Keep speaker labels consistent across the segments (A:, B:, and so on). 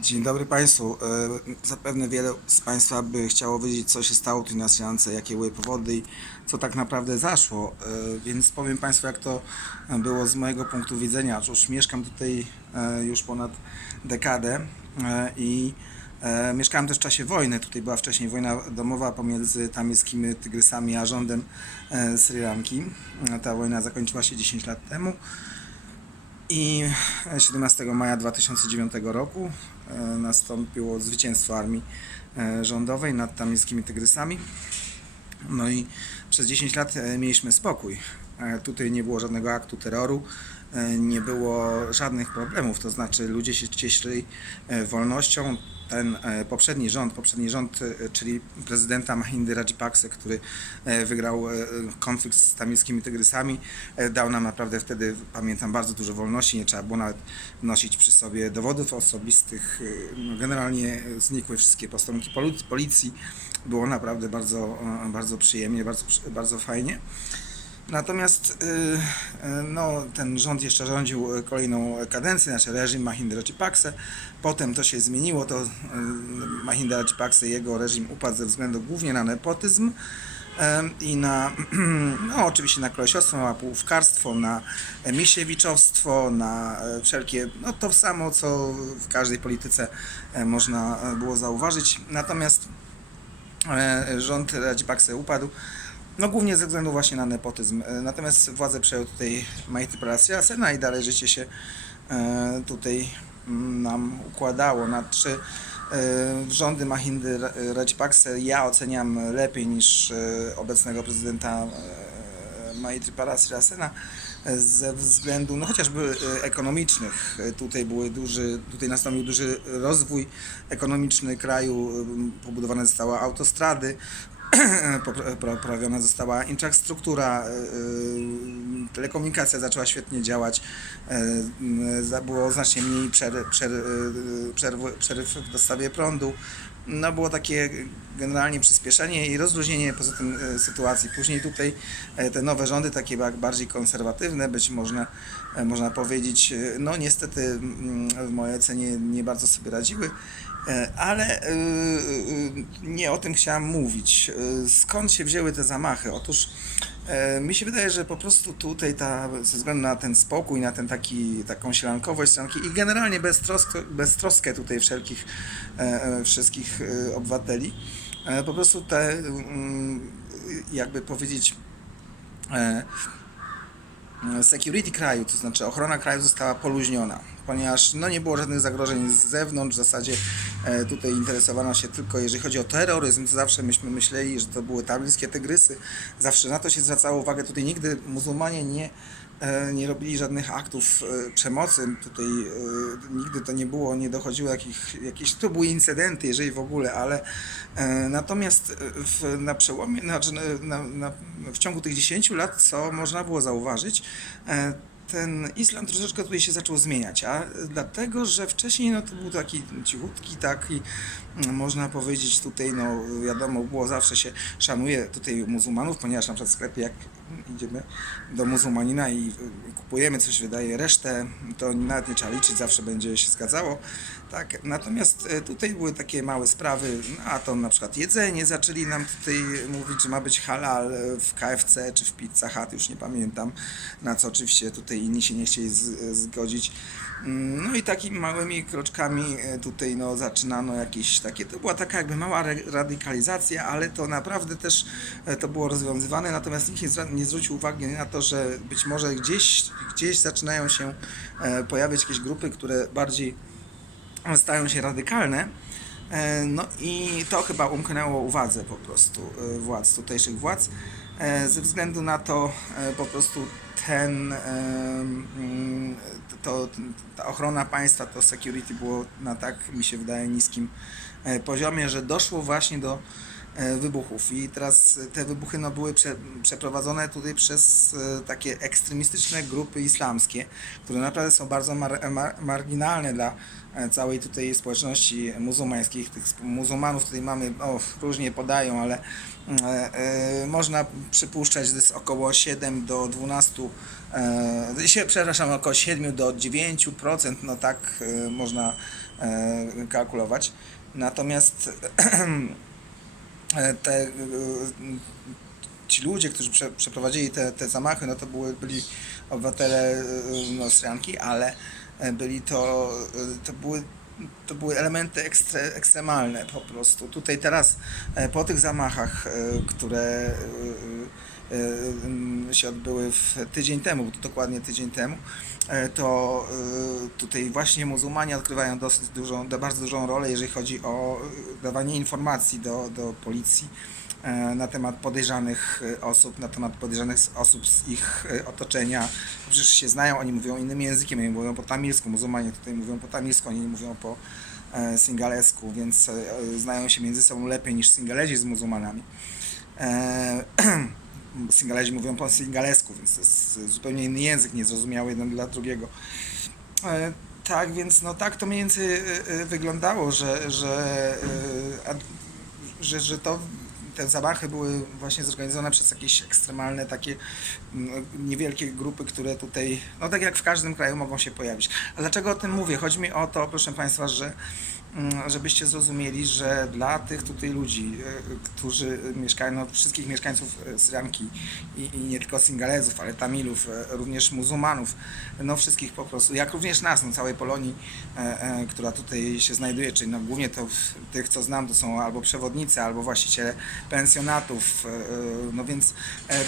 A: Dzień dobry Państwu. E, Zapewne wiele z Państwa by chciało wiedzieć, co się stało tu na Sri Lance, jakie były powody i co tak naprawdę zaszło. E, Więc powiem Państwu, jak to było z mojego punktu widzenia. Otóż mieszkam tutaj e, już ponad dekadę i mieszkałem też w czasie wojny. Tutaj była wcześniej wojna domowa pomiędzy tamilskimi tygrysami a rządem Sri Lanki. Ta wojna zakończyła się 10 lat temu. I 17 maja 2009 roku e, nastąpiło zwycięstwo armii e, rządowej nad tamilskimi tygrysami. No i przez 10 lat e, mieliśmy spokój. E, Tutaj nie było żadnego aktu terroru, e, nie było żadnych problemów, to znaczy ludzie się cieszyli e, wolnością. Ten poprzedni rząd, poprzedni rząd, czyli prezydenta Mahindy Rajapakse, który wygrał konflikt z tamilskimi tygrysami, dał nam naprawdę wtedy, pamiętam, bardzo dużo wolności, nie trzeba było nawet nosić przy sobie dowodów osobistych. No, generalnie znikły wszystkie posterunki policji. Było naprawdę bardzo, bardzo przyjemnie, bardzo, bardzo fajnie. Natomiast y, y, no, ten rząd jeszcze rządził y, kolejną kadencję, znaczy reżim Mahindy Rajapakse. Potem to się zmieniło, to Mahinda Rajapakse, jego reżim upadł ze względu głównie na nepotyzm i na, no oczywiście na kolesiostwo, na łapówkarstwo, na misiewiczowstwo, na e, wszelkie, no to samo, co w każdej polityce e, można e, było zauważyć. Natomiast rząd Rajapakse upadł, no głównie ze względu właśnie na nepotyzm. E, Natomiast władzę przejął tutaj Maithripala Sirisena i dalej życie się e, tutaj mm, nam układało. Na trzy e, rządy Mahindy Ra- Rajapakse ja oceniam lepiej niż obecnego prezydenta Maithripala Sirisena e, ze względu no chociażby ekonomicznych. Tutaj były duży, tutaj nastąpił duży rozwój ekonomiczny kraju, pobudowane zostały autostrady, poprawiona została infrastruktura, y, y, telekomunikacja zaczęła świetnie działać, za- było znacznie mniej przer, przer, y, przerw, przerw w dostawie prądu. No było takie generalnie przyspieszenie i rozluźnienie poza tym y, sytuacji. Później tutaj e, te nowe rządy, takie ba- bardziej konserwatywne, być można, e, można powiedzieć, no niestety mm, w mojej ocenie nie bardzo sobie radziły. E, Ale nie o tym chciałam mówić. Skąd się wzięły te zamachy? Otóż e, mi się wydaje, że po prostu tutaj ta, ze względu na ten spokój, na ten taki, taką sielankowość Sri Lanki i generalnie beztroskę, beztroskę tutaj wszelkich, e, e, wszystkich e, obywateli, e, po prostu te, mm, jakby powiedzieć, e, security kraju, to znaczy ochrona kraju została poluźniona, ponieważ no, nie było żadnych zagrożeń z zewnątrz, w zasadzie e, tutaj interesowano się tylko, jeżeli chodzi o terroryzm, to zawsze myśmy myśleli, że to były tamilskie tygrysy, zawsze na to się zwracało uwagę, tutaj nigdy muzułmanie nie, e, nie robili żadnych aktów e, przemocy, tutaj e, nigdy to nie było, nie dochodziło jakich, jakieś, to były incydenty, jeżeli w ogóle, ale e, natomiast w, na przełomie, znaczy na, na, w ciągu tych 10 lat, co można było zauważyć, e, ten islam troszeczkę tutaj się zaczął zmieniać, a dlatego, że wcześniej no, to był taki cichutki, taki mm, można powiedzieć tutaj, no wiadomo, było zawsze się szanuje tutaj muzułmanów, ponieważ na przykład w sklepie jak idziemy do muzułmanina i kupujemy coś, wydaje resztę, to nawet nie trzeba liczyć, zawsze będzie się zgadzało. Tak, natomiast e, tutaj były takie małe sprawy, no, a to na przykład jedzenie, zaczęli nam tutaj mówić, że ma być halal e, w KFC czy w Pizza Hut, już nie pamiętam, na co oczywiście tutaj inni się nie chcieli z, zgodzić. No i takimi małymi kroczkami e, tutaj no, zaczynano jakieś takie, to była taka jakby mała radykalizacja, ale to naprawdę też e, to było rozwiązywane, natomiast nikt nie, zwrócił uwagi na to, że być może gdzieś, gdzieś zaczynają się e, pojawiać jakieś grupy, które bardziej stają się radykalne. No i to chyba umknęło uwadze po prostu władz, tutejszych władz, ze względu na to po prostu ten, to, ta ochrona państwa, to security było na tak, mi się wydaje, niskim e, poziomie, że doszło właśnie do wybuchów i teraz te wybuchy no, były prze, przeprowadzone tutaj przez e, takie ekstremistyczne grupy islamskie, które naprawdę są bardzo mar, mar, marginalne dla e, całej tutaj społeczności muzułmańskich. Tych muzułmanów tutaj mamy, różnie podają, ale e, e, można przypuszczać, że jest około 7 do 12, e, się, przepraszam, około 7 do 9%, no tak e, można e, kalkulować. Natomiast e, te, e, ci ludzie, którzy prze, przeprowadzili te, te zamachy, no to były, byli obywatele e, no, Sri Lanki, ale e, byli to, e, to były to były elementy ekstre, ekstremalne po prostu. Tutaj teraz e, po tych zamachach, e, które e, e, się odbyły w tydzień temu, to dokładnie tydzień temu, e, to e, tutaj właśnie muzułmanie odgrywają dosyć dużą, bardzo dużą rolę, jeżeli chodzi o e, dawanie informacji do, do policji e, na temat podejrzanych e, osób, na temat podejrzanych osób z ich e, otoczenia. Przecież się znają, oni mówią innym językiem, oni mówią po tamilsku, muzułmanie tutaj mówią po tamilsku, oni mówią po e, singalesku, więc e, znają się między sobą lepiej niż singalezi z muzułmanami. E, Singalezi mówią po singalesku, więc to jest zupełnie inny język, niezrozumiały jeden dla drugiego. E, Tak, więc no tak to mniej więcej e, e, wyglądało, że, że, że, że to te zamachy były właśnie zorganizowane przez jakieś ekstremalne takie niewielkie grupy, które tutaj, no tak jak w każdym kraju mogą się pojawić. A dlaczego o tym mówię? Chodzi mi o to, proszę Państwa, że żebyście zrozumieli, że dla tych tutaj ludzi, e, którzy mieszkają, no wszystkich mieszkańców e, Sri Lanki i, i nie tylko Singalezów, ale Tamilów, e, również muzułmanów, no wszystkich po prostu, jak również nas, no całej Polonii, która tutaj się znajduje, czyli no głównie to tych, co znam, to są albo przewodnicy, albo właściciele pensjonatów, no więc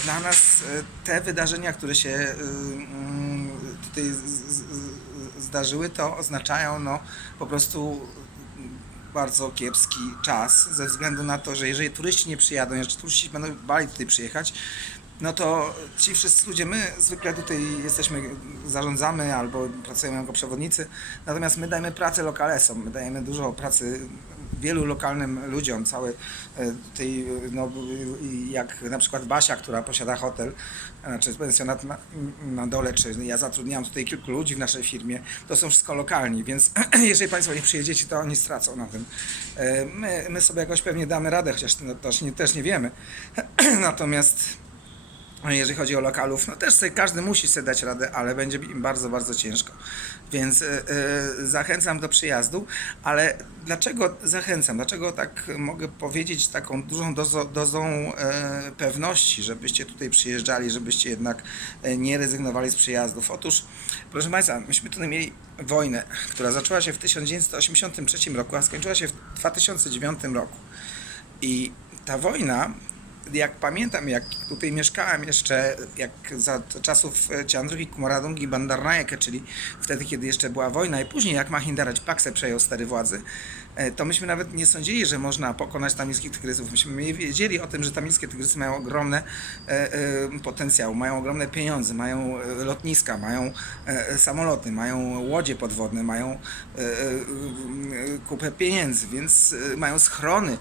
A: dla nas te wydarzenia, które się mm, tutaj zdarzyły, to oznaczają no po prostu bardzo kiepski czas, ze względu na to, że jeżeli turyści nie przyjadą, jeżeli turyści będą bali tutaj przyjechać, no to ci wszyscy ludzie, my zwykle tutaj jesteśmy, zarządzamy albo pracujemy jako przewodnicy, natomiast my dajemy pracę lokalesom, my dajemy dużo pracy wielu lokalnym ludziom, cały e, tutaj, no jak na przykład Basia, która posiada hotel, znaczy pensjonat na, na dole, czy ja zatrudniam tutaj kilku ludzi w naszej firmie, to są wszystko lokalni, więc jeżeli Państwo nie przyjedziecie, to oni stracą na tym. E, My, my sobie jakoś pewnie damy radę, chociaż też, nie, też nie wiemy. Natomiast jeżeli chodzi o lokalów, no też sobie, każdy musi sobie dać radę, ale będzie im bardzo, bardzo ciężko. Więc y, y, zachęcam do przyjazdu, ale dlaczego zachęcam? Dlaczego tak mogę powiedzieć taką dużą dozą, dozą e, pewności, żebyście tutaj przyjeżdżali, żebyście jednak e, nie rezygnowali z przyjazdów? Otóż, proszę Państwa, myśmy tutaj mieli wojnę, która zaczęła się w 1983 roku, a skończyła się w 2009 roku. I ta wojna, jak pamiętam, jak tutaj mieszkałem jeszcze, jak za czasów e, Ciandruki Kumaradungi Bandarnaike, czyli wtedy, kiedy jeszcze była wojna i później jak Mahinda Rajapakse przejął stery władzy, e, to myśmy nawet nie sądzili, że można pokonać tamilskich tygrysów. Myśmy wiedzieli o tym, że tamilskie tygrysy mają ogromne e, potencjał, mają ogromne pieniądze, mają lotniska, mają samoloty, mają łodzie podwodne, mają kupę pieniędzy, więc mają schrony.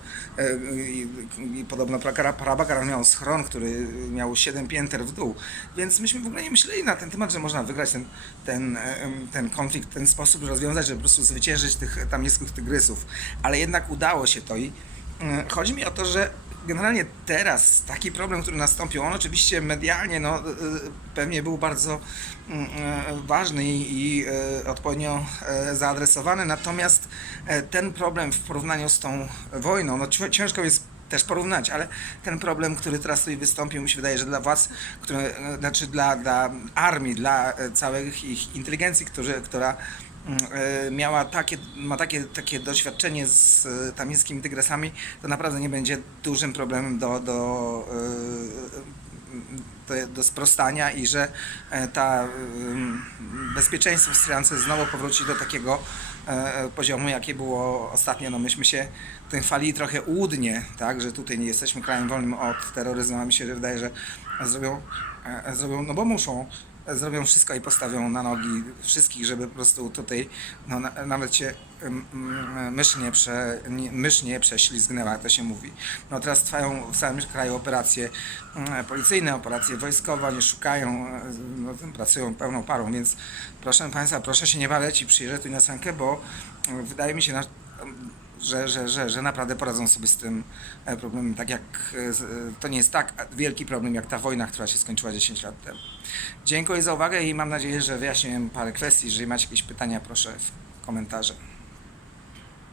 A: I podobno Prakara Parabakar miał schron, który miał 7 pięter w dół. Więc myśmy w ogóle nie myśleli na ten temat, że można wygrać ten, ten, ten konflikt w ten sposób, rozwiązać, żeby po prostu zwyciężyć tych tamilskich tygrysów. Ale jednak udało się to i chodzi mi o to, że generalnie teraz taki problem, który nastąpił, on oczywiście medialnie no, e, pewnie był bardzo mm, e, ważny i e, odpowiednio zaadresowany, natomiast ten problem w porównaniu z tą wojną, no ci- ciężko jest też porównać, ale ten problem, który teraz tutaj wystąpił, mi się wydaje, że dla władz, które, e, znaczy dla, dla armii, dla e, całej ich inteligencji, którzy, która mm, e, miała takie, ma takie, takie doświadczenie z tamilskimi tygrysami, to naprawdę nie będzie dużym problemem do, do, do, do sprostania i że ta bezpieczeństwo w Sri znowu powróci do takiego poziomu, jakie było ostatnio. No myśmy się tym chwalili trochę łudnie, tak, że tutaj nie jesteśmy krajem wolnym od terroryzmu, a mi się wydaje, że zrobią, e, zrobią no bo muszą, e, zrobią wszystko i postawią na nogi wszystkich, żeby po prostu tutaj no, na, nawet się mysz nie, prze, nie, mysz nie prześlizgnęła, to się mówi. No teraz trwają w całym kraju operacje mm, policyjne, operacje wojskowe, oni szukają, no, pracują pełną parą, więc proszę Państwa, proszę się nie waleć i przyjeżdżać tu na Sankę, bo wydaje mi się, na, że, że, że, że naprawdę poradzą sobie z tym e, problemem, tak jak e, e, to nie jest tak wielki problem jak ta wojna, która się skończyła 10 lat temu. Dziękuję za uwagę i mam nadzieję, że wyjaśniłem parę kwestii. Jeżeli macie jakieś pytania, proszę w komentarze.